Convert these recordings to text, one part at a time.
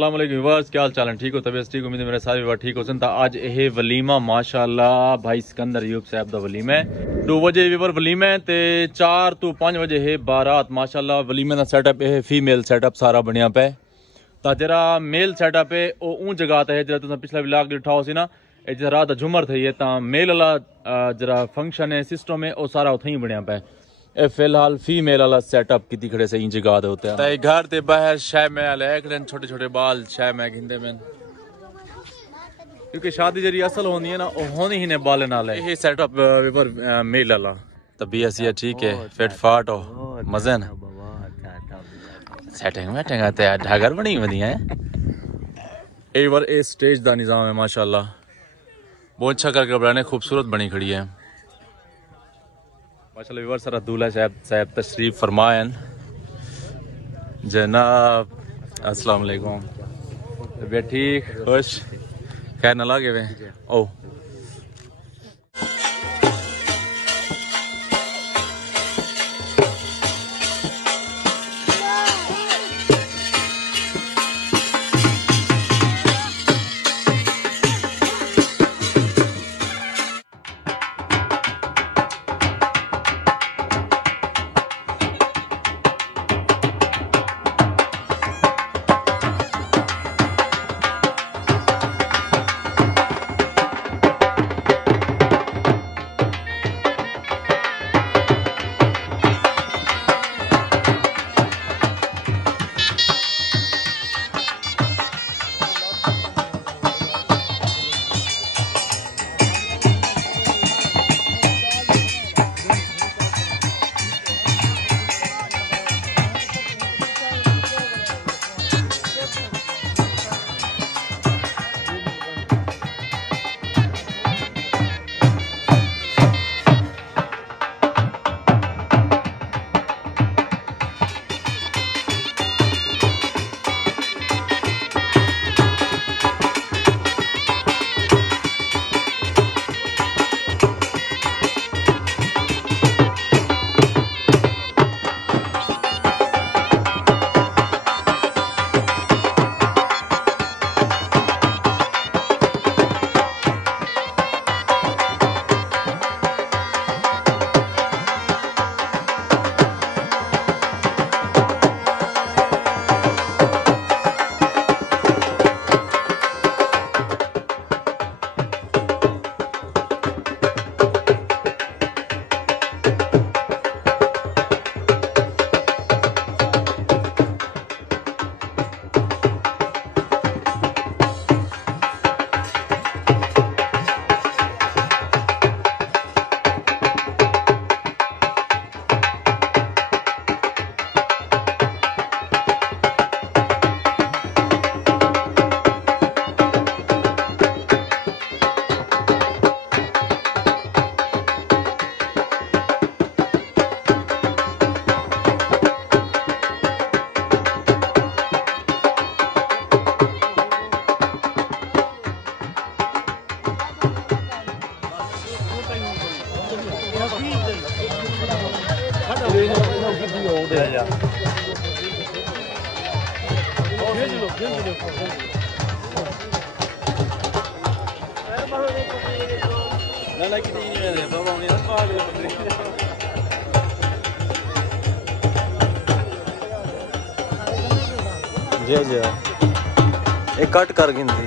अस्सलाम वालेकुम व्यूअर्स, क्या हाल चाल है? ठीक हो? तबीयत ठीक? उम्मीद है मेरे सारे व्यूअर ठीक हो सन। आज यह वलीमा माशाअल्लाह भाई सिकंदर अयूब साहब दा वलीमा है। 2 बजे व्यूअर वलीमा है ते 4 तो 5 बजे है बारात। माशाअल्लाह वलीमे दा सेटअप है फीमेल सेटअप सारा बनया पे। ता जरा मेल सेटअप है वो जगह ते है जरा तुम पिछला व्लॉग दिखा हो सी ना, जरा रात झूमर थी है ता मेल वाला जरा फंक्शन है सिस्टम है वो सारा उथे ही बनया पे। ए फिलहाल फीमेल वाला सेटअप की खड़े से इंच जगह होते हैं ताई घर ते बाहर शाय महल है छोटे छोटे बाल शाय मह घिंदे में, क्योंकि शादी जरी असल होनी है ना वो होनी ही ने बाल नाल है। ये सेटअप मेल वाला तभी ऐसी ठीक है फिट फाट हो मजे ना सेटिंग वेटिंग आते हैं ढागर बनी वधिया है। एक बार ए स्टेज दा निजाम है माशाल्लाह बहुत अच्छा करके बनाने खूबसूरत बनी खड़ी है माशाल्लाह। व्यूअर सारा दूल्हा साहब तशरीफ फरमायन जनाब। अस्सलाम वालेकुम। तबीयत ठीक खुश खैर न लागे वे ओ जी जी एक कट कर गिनती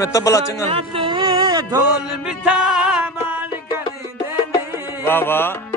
मैं तबला चंगा ढोल मिठा माल कर देने वाह वाह